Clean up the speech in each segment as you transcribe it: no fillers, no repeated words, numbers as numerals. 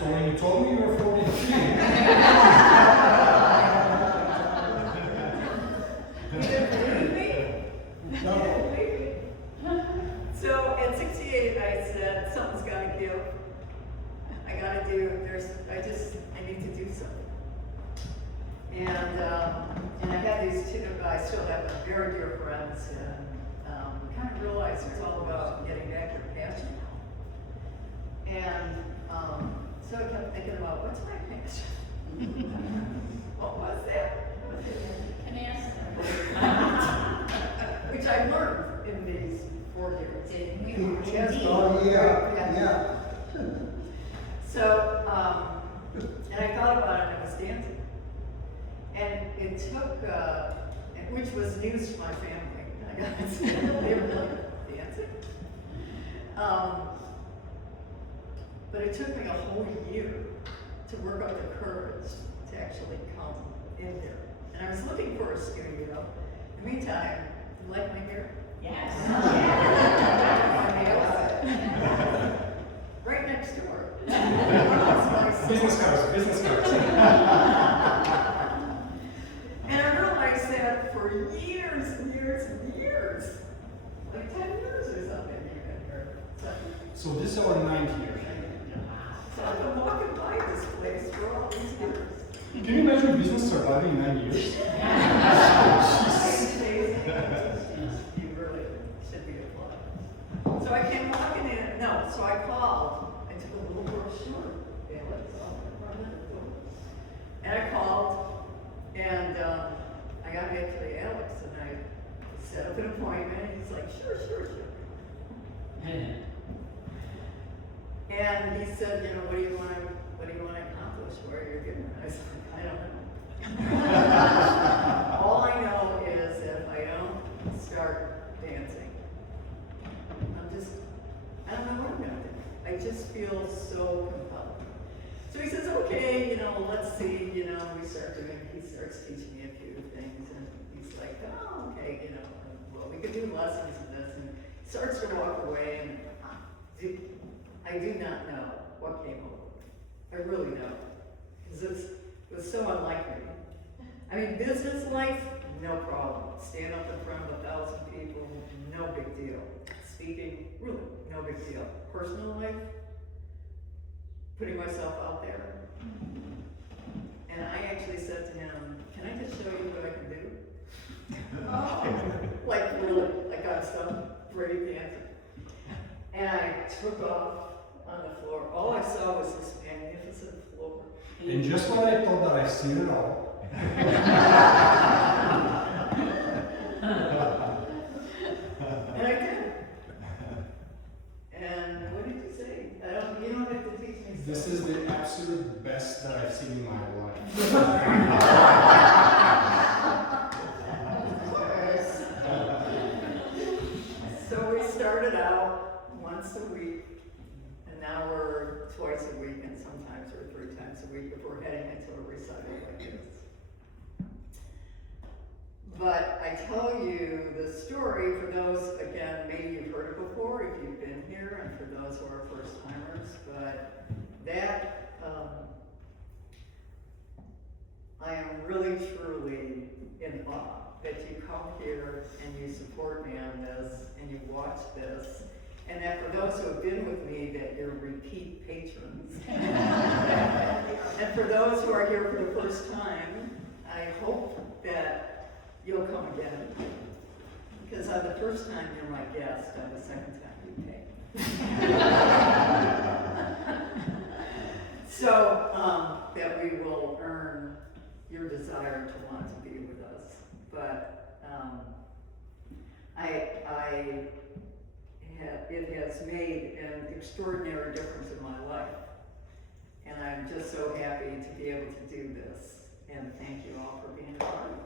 So when you told me you were 43, You didn't believe me? no. So at 68, I said, something's gotta give. I need to do something. And I had these two, I still have them, very dear friends, and we kind of realized it's all about getting back your passion. And so I kept thinking about, what's my passion? What was that? Can I ask? Which I learned in these 4 years. Yes, Oh, yeah. So, and I thought about it, and it was dancing. And it took, which was news to my family. I gotta say, they were really dancing. But it took me a whole year to work up the courage to actually come in there. And I was looking for a studio. In the meantime, you like my hair? Yes. Right next door. Business cards. And I realized that for years and years and years, like 10 years or something, you've been here. So this is our 9th year. So I've been walking by this place for all these years. Can you imagine a business surviving 9 years? It's amazing. You really should be applauded. So I came walking in, so I called. I took a little brochure. And I called, and I got back to Alex, and I set up an appointment, and he's like, sure. And he said, what do you want to accomplish? Where are you getting? I said, I don't know. All I know is that if I don't start dancing, I don't know what I'm gonna do. I just feel so compelled. So he says, okay, let's see, he starts teaching me a few things, and he's like, oh, okay, well, we could do lessons in this, and he starts to walk away, and I do not know what came over. I really don't, because it was so unlike me. I mean, business life, no problem. Stand up in front of 1,000 people, no big deal. Speaking, really, no big deal. Personal life, putting myself out there. And I actually said to him, can I just show you what I can do? Like really, like I'm some great dancer. And I took off on the floor. All I saw was this magnificent floor. And just when I thought that I've seen it all, And I did. And what did you say? You don't have to teach me stuff. this is the absolute best that I've seen in my life. So we started out once a week, and now we're twice a week, and sometimes we're 3 times a week if we're heading into a recital like this. But I tell you the story for those, again, maybe you've heard it before if you've been here, and for those who are first timers, but that, I am really truly in awe that you come here and you support me on this and you watch this, and that for those who have been with me, that you're repeat patrons. And for those who are here for the first time, I hope that you'll come again. Because on the first time you're my guest, on the second time you pay. So that we will earn your desire to want to be with us. But it has made an extraordinary difference in my life. And I'm just so happy to be able to do this. And thank you all for being a part of it.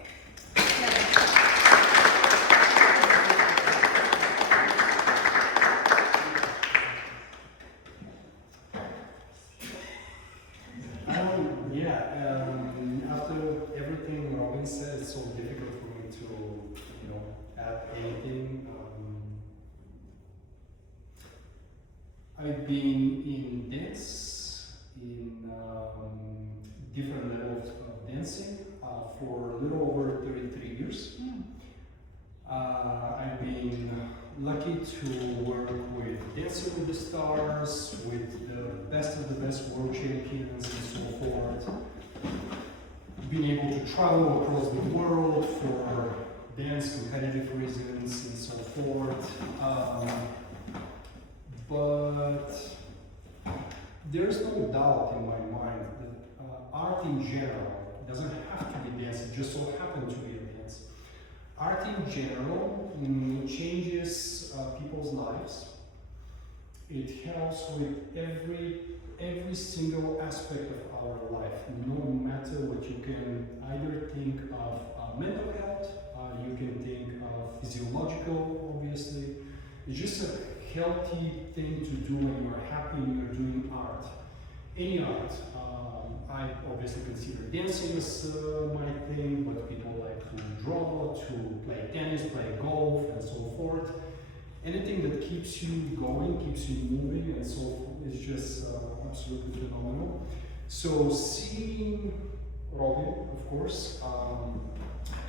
After everything Robin said, it's so difficult for me to, add anything. I've been in dance, in different levels of dancing for a little over 33 years. I've been lucky to work with Dancing with the Stars, with the best of the best world champions and so forth. Being able to travel across the world for dance competitive reasons and so forth. But there's no doubt in my mind that art in general doesn't have to be dance, it just so happens to be a dance. Art in general changes people's lives. It helps with every single aspect of our life, no matter what. You can either think of mental health, you can think of physiological, obviously. It's just a healthy thing to do when you are happy and you're doing art. Any art. I obviously consider dancing as my thing, but people like to draw, to play tennis, play golf, and so forth. Anything that keeps you going, keeps you moving, and so forth is just absolutely phenomenal. So seeing Robin, of course,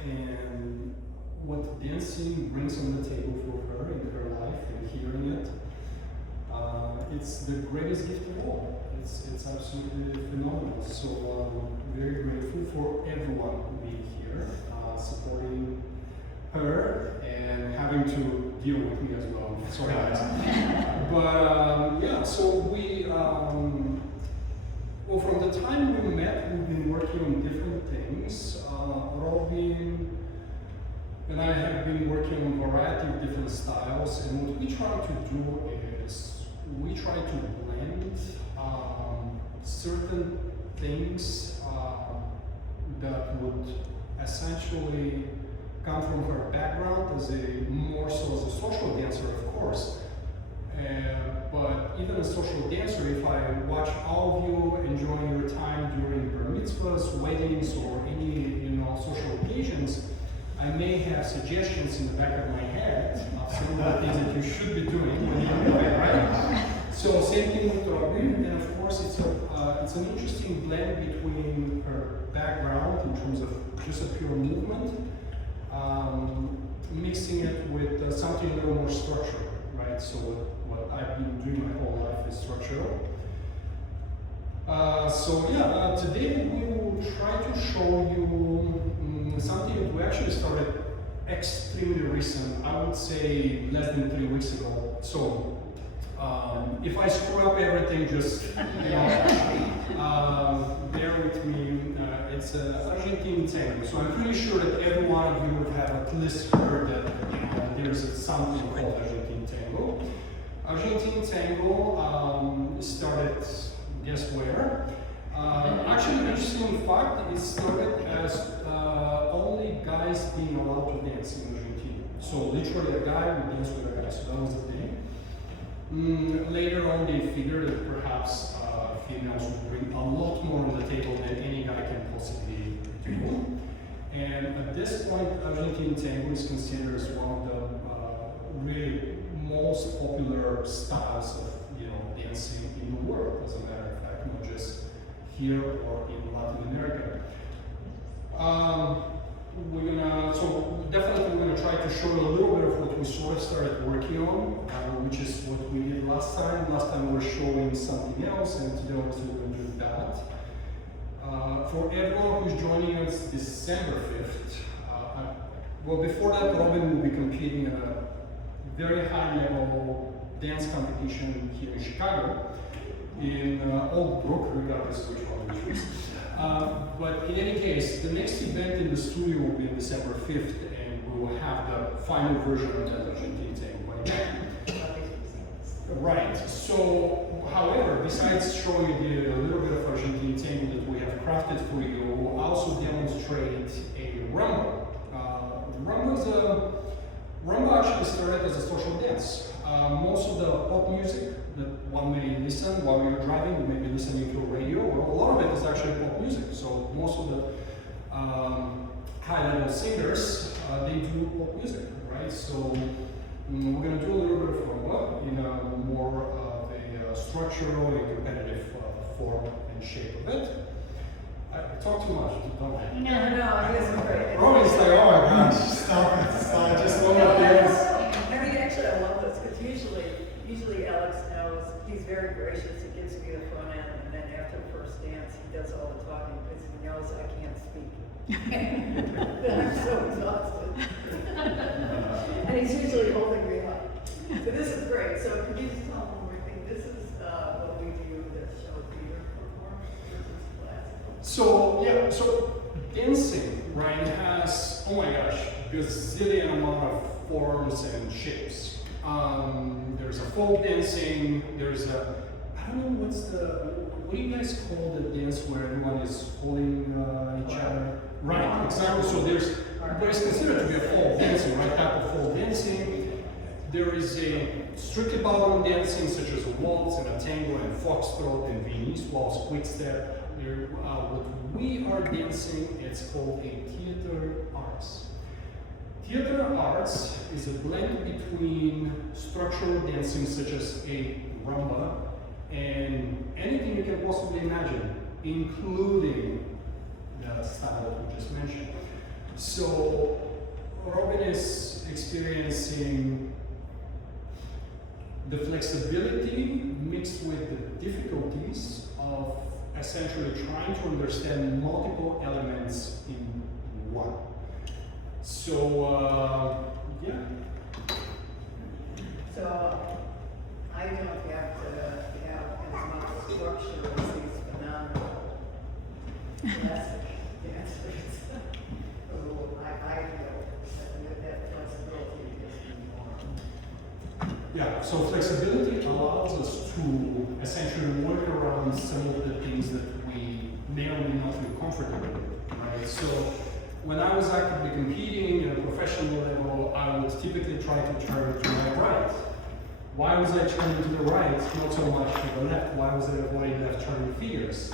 and what dancing brings on the table for her in her life and hearing it, it's the greatest gift of all. It's absolutely phenomenal. So very grateful for everyone being here, supporting her and having to deal with me as well. Sorry guys. But yeah, so we, well, from the time we met, we've been working on different things. Robin and I have been working on a variety of different styles, and what we try to do is we try to blend certain things that would essentially come from her background as more so as a social dancer, of course. But even a social dancer, if I watch all of you enjoying your time during bar mitzvahs, weddings, or any social occasions, I may have suggestions in the back of my head of some of the things that you should be doing when you're doing it, right? So same thing with Robin, and of course it's an interesting blend between her background in terms of just a pure movement, mixing it with something a little more structural, right? So what I've been doing my whole life is structural. So yeah, today we will try to show you something that we actually started extremely recent. I would say less than 3 weeks ago. So if I screw up everything, just bear with me. It's Argentine Tango. So I'm pretty sure that every one of you would have at least heard that there's something called Argentine Tango. Argentine Tango started, guess where? Actually, an interesting fact, it started as only guys being allowed to dance in Argentina. So literally a guy would dance with a guy, so that was the thing. Later on they figured that perhaps females would bring a lot more on the table than any guy can possibly do. And at this point, Argentine Tango is considered as one of the really most popular styles of dancing in the world, as a matter of fact, not just here or in Latin America. We're gonna try to show you a little bit of what we sort of started working on, which is what we did last time. Last time we were showing something else, and today we're going to do that. For everyone who's joining us December 5th, well, before that, Robin will be competing at a very high level dance competition here in Chicago, in Old Brook, regardless of which one we choose. But in any case, the next event in the studio will be on December 5th, and we will have the final version of that Argentine Tango. Right. So, however, besides showing you a little bit of Argentine Tango that we have crafted for you, we'll also demonstrate a rumba. Rumba actually started as a social dance. Most of the pop music that one may listen while you're driving, you may be listening to a radio, well, a lot of it is actually pop music. So most of the high-level singers, they do pop music, right? So we're going to do a little bit of rumba in a more of a structural and competitive form and shape of it. I talk too much, don't I? No. No, I guess I'm great. Robin's like, oh my gosh, stop it, stop, just want to dance. I mean, actually, I love this, because usually Alex knows, he's very gracious, he gives me the front end, and then after the first dance, he does all the talking, because he knows I can't speak. Then I'm so exhausted. And he's usually holding me up. So this is great, so could you just tell them one more thing, this is, what we do that show theater performance, this is classical. So, yeah, so dancing, right, has, oh my gosh, gazillion amount of forms and shapes. There's a folk dancing, there's a, I don't know what do you guys call the dance where everyone is holding each other? Right, exactly, so there's, what is considered to be a folk dancing, right, type of folk dancing. There is a strictly ballroom dancing, such as a waltz and a tango and foxtrot and Viennese waltz, quick step. What we are dancing, it's called a theater arts. Theater arts is a blend between structural dancing, such as a rumba, and anything you can possibly imagine, including the style that we just mentioned. So, Robin is experiencing the flexibility mixed with the difficulties of essentially trying to understand multiple elements in one. So, yeah. So, I don't have to have as much structure as these phenomenal classic dancers. I feel that flexibility is more. Yeah, so flexibility allows us to essentially work around some of the things that we may or may not feel comfortable with, right? So when I was actively competing at a professional level, I would typically try to turn to my right. Why was I turning to the right, not so much to the left? Why was I avoiding left turning figures?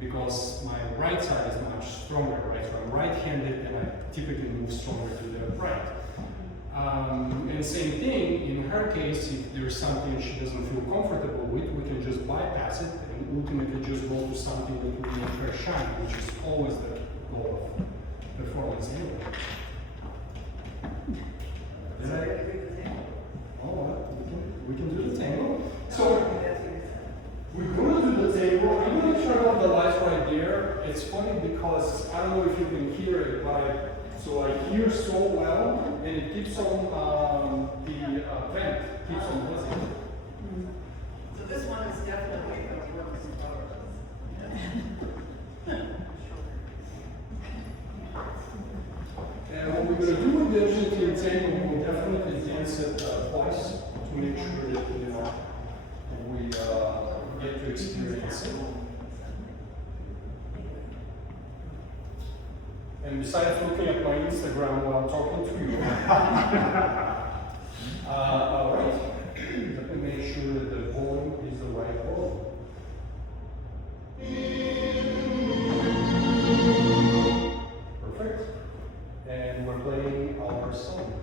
Because my right side is much stronger, right? So I'm right-handed and I typically move stronger to the right. And same thing, in her case, if there's something she doesn't feel comfortable with, we can just bypass it and ultimately just go to something that will make her shine, which is always the goal of performance anyway. So I gotta do the tango. All right, we can do the tango. So That's what you said. we're going to do the tango. I'm going to turn off the lights right there. It's funny because I don't know if you can hear it, but so I hear so well, and it keeps on the vent keeps on buzzing. So this one is definitely a work in progress. And what we're going to do with the agility and tango, we'll definitely dance it twice to make sure that we get to experience it. And besides looking at my Instagram while talking to you, all right, let me make sure that the volume is the right volume. Perfect. And we're playing our song.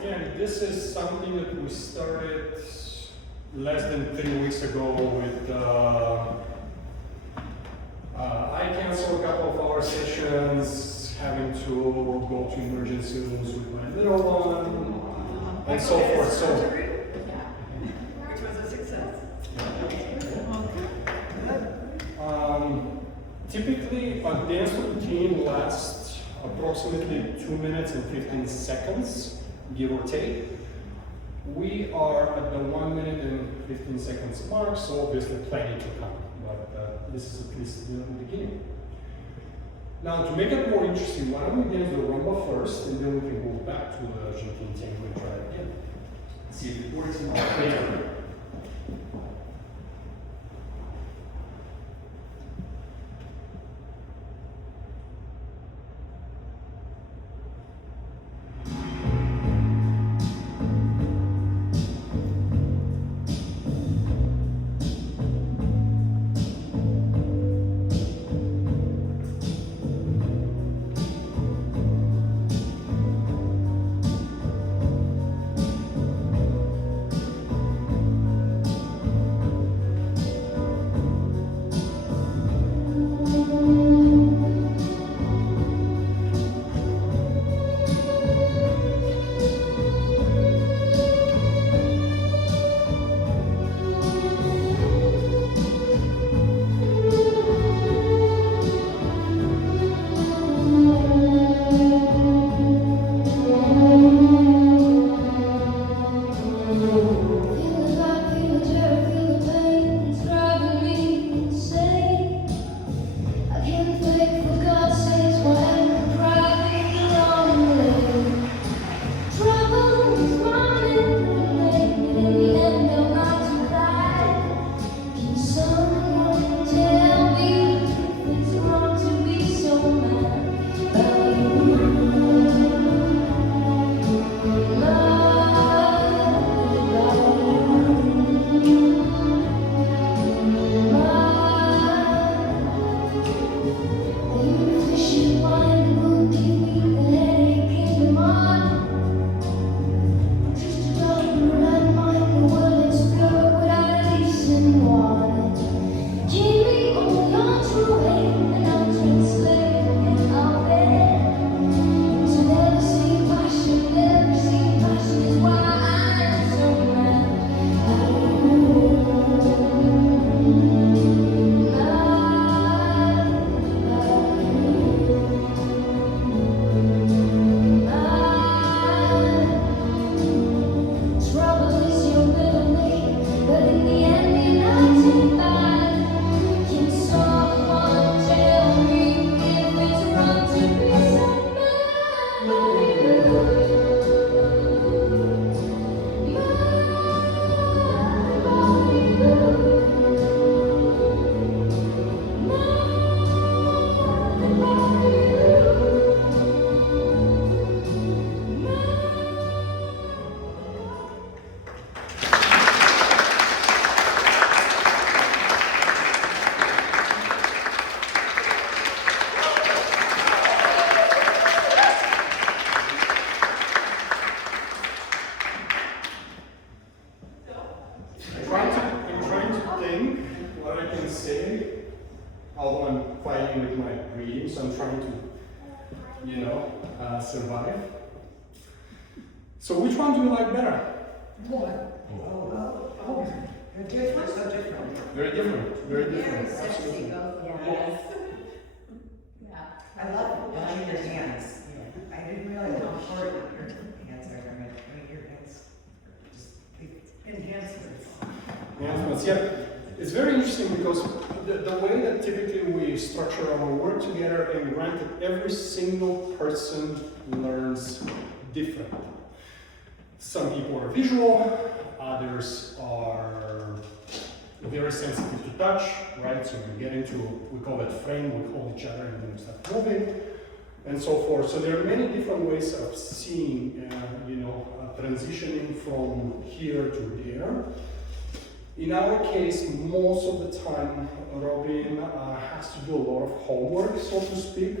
again, this is something that we started less than 3 weeks ago with. I canceled a couple of our sessions, having to go to emergency rooms with my little one, and so forth. So. Which was a success. Typically, a dance routine lasts approximately 2 minutes and 15 seconds, give or take. We are at the 1 minute and 15 seconds mark, so obviously plenty to come. But this is at least the beginning. Now, to make it more interesting, why don't we dance the rumba first, and then we can go back to the Argentine tango and try it again. See if it works in our favor. Survive. So which one do you like better? They're different, so different. Very different, very different. Very sexy, Absolutely. both. Yes. Yeah. I love watching your hands. I didn't realize how hard your hands are. I mean, your hands just enhancements. Enhancements, yeah. It's very interesting because the way that typically we structure our work together, and granted, every single person learns differently. Some people are visual, others are very sensitive to touch, right? So you get into, we call it frame, we hold each other and then we start moving, and so forth. So there are many different ways of seeing, transitioning from here to there. In our case, most of the time, Robin has to do a lot of homework, so to speak,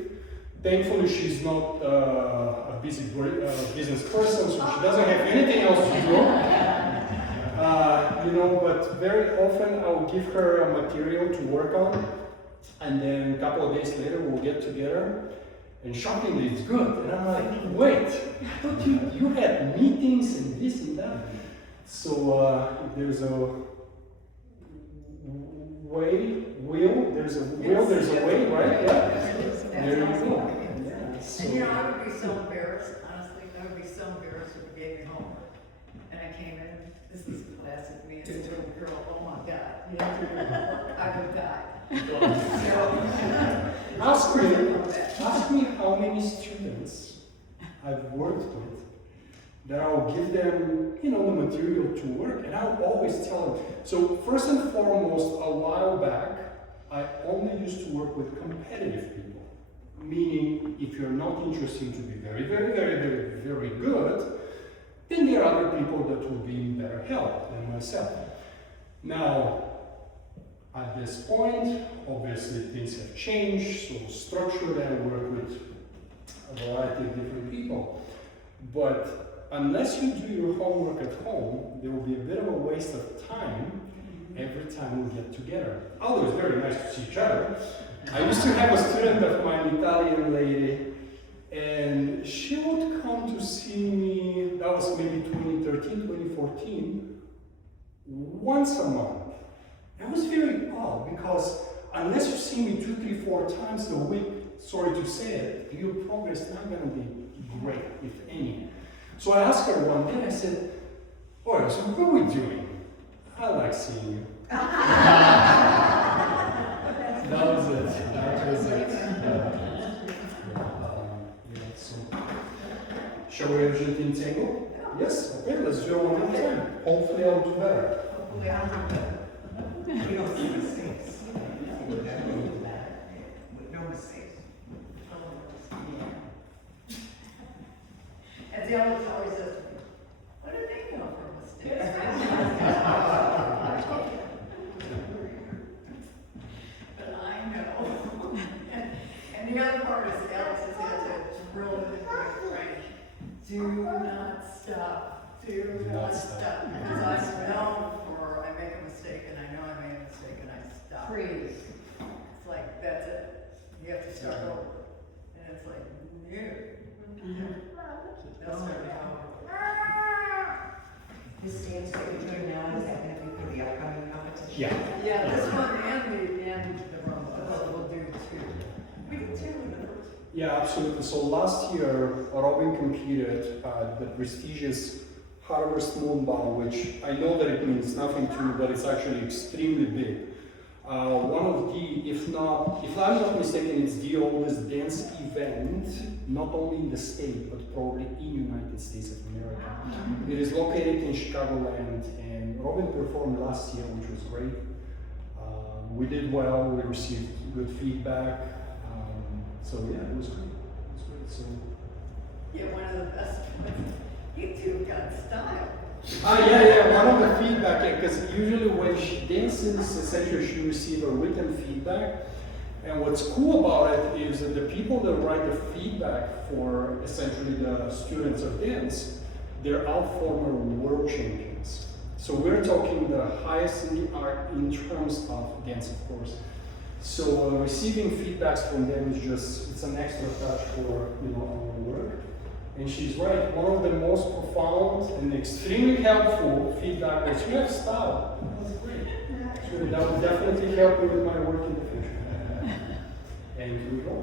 Thankfully, she's not a busy business person, so she doesn't have anything else to do. But very often I'll give her a material to work on, and then a couple of days later we'll get together, and shockingly it's good. And I'm like, wait, I thought you had meetings and this and that. So if there's a there's a way, right? Yeah. There you go. Yeah, so. And I would be so embarrassed, honestly, I would be so embarrassed if you gave me homework. And I came in, this is classic me as a little girl, oh my God, you have to do homework, I would die. Ask me how many students I've worked with that I'll give them, the material to work, and I'll always tell them. So first and foremost, a while back, I only used to work with competitive people. Meaning, if you're not interested to be very, very, very, very, very good, then there are other people that will be in better help than myself. Now, at this point, obviously things have changed, so structurally I work with a variety of different people. But unless you do your homework at home, there will be a bit of a waste of time every time we get together. Although it's very nice to see each other. I used to have a student of mine, Italian lady, and she would come to see me, that was maybe 2013, 2014, once a month. It was very odd because unless you see me 2, 3, 4 times a week, sorry to say it, your progress is not going to be great, if any. So I asked her one day, I said, "Oh, so what are we doing? I like seeing you." That was it. So, shall we urgent in Tango? Yes? Okay, let's do it one more time. Hopefully I'll do better. Hopefully I'll do better. We don't see mistakes. No mistakes. And the other always says, what do they know for mistakes? But I know. And the other part is Alex has had to drill in the right. Do not stop. Do not stop. Because I know I make a mistake and I know I made a mistake and I stop. Freeze. It's like, that's it. You have to start over. And it's like, no. That's not how. This dance that you're doing now, is that going to be for the upcoming competition? Yeah. Yeah, this one and the rumba will do too. We did two in the first. Yeah, absolutely. So last year, Robin competed at the prestigious Harvest Moon Ball, which I know that it means nothing to you, but it's actually extremely big. One of the, if I'm not mistaken, it's the oldest dance event, not only in the state, but probably in United States of America. It is located in Chicagoland, and Robin performed last year, which was great. We did well, we received good feedback. So yeah, it was great. It was great. So. Yeah, one of the best ones. You two got style. Yeah, one of the feedback, because usually when she dances, essentially she receives a written feedback. And what's cool about it is that the people that write the feedback for essentially the students of dance, they're all former world champions. So we're talking the highest in the art in terms of dance, of course. So receiving feedbacks from them is it's an extra touch for our work. And she's right, one of the most profound and extremely helpful feedback was, you have style. That's great. So that will definitely help me with my work in the future. And here we go.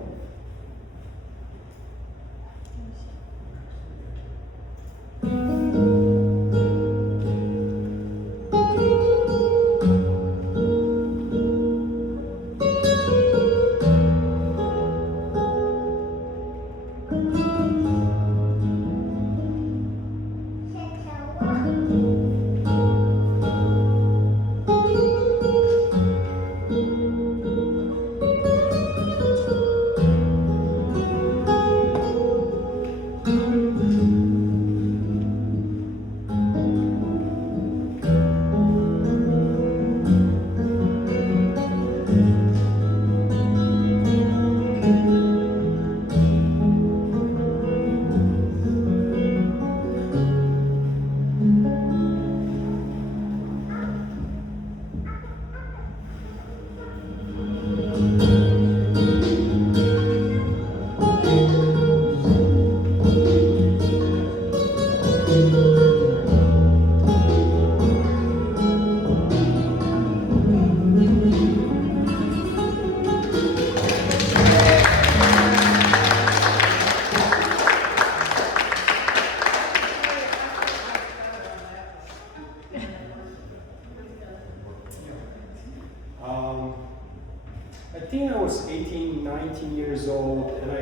think I was 18, 19 years old, and I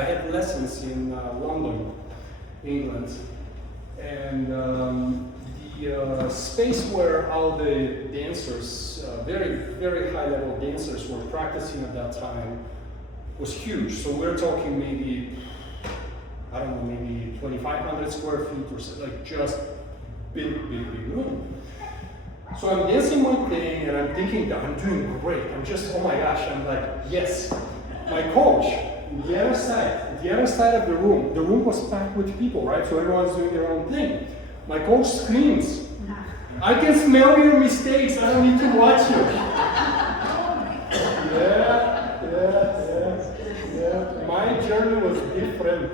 had lessons in London, England, and the space where all the dancers, very high level dancers, were practicing at that time was huge. So we're talking maybe, I don't know, maybe 2,500 square feet or so, like just big room. So I'm dancing my thing and I'm thinking that I'm doing great. I'm just, oh my gosh, I'm like, yes. My coach, the other side of the room was packed with people, right? So everyone's doing their own thing. My coach screams, I can smell your mistakes, I don't need to watch you. Yeah. My journey was different.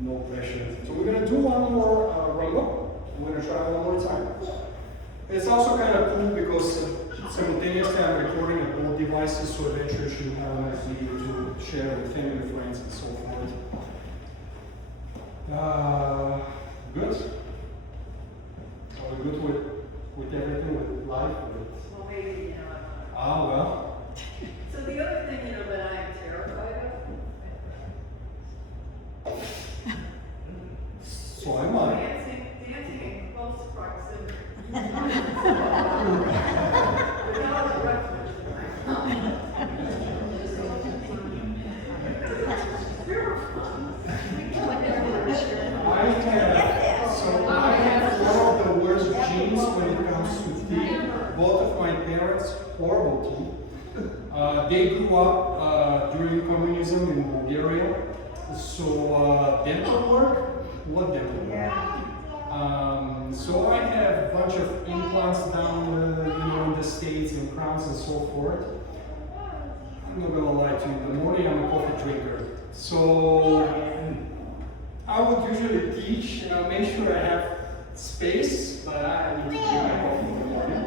No pressure. So we're gonna do one more rumble. I'm gonna try one more time. It's also kind of cool because simultaneously I'm recording at both devices, so eventually you should have an idea to share with family, friends, and so forth. Good. Are we good with everything, with life? Well, maybe, you know. Well. So the other thing, you know, that I am terrified of. So am I. Dancing in close proximity. Without a reference. I have one of the worst genes when it comes to teeth. Both of my parents, horrible teeth. They grew up during communism in Bulgaria. So dental work, what dental work? Yeah. So I have a bunch of implants down, in the States and crowns and so forth. I'm not gonna lie to you. In the morning I'm a coffee drinker. So I would usually teach, and I'll make sure I have space, but I need to drink my coffee in the morning.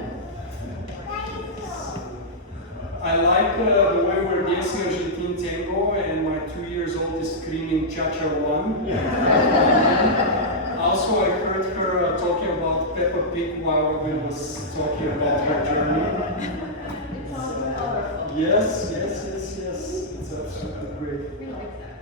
I like the way we're dancing Argentine Tango, and my 2 years old is screaming Cha-Cha One. Also, I heard her talking about Peppa Pig while Robin was talking about her journey. It's all colorful. Yes. It's absolutely great. We like that.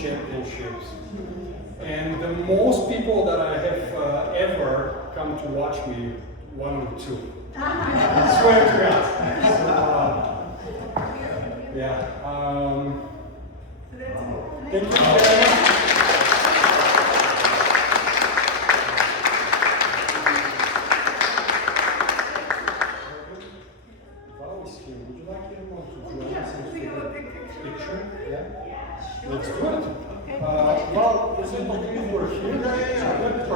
championships. And the most people that I have ever come to watch me, 1 or 2. I swear to God. So, yeah. Thank you very much. Val is here. Would you like anyone to join us in We have a big picture? Yeah. Yeah, Let's sure. do it. Okay. Well, is it okay if we're here? Yeah.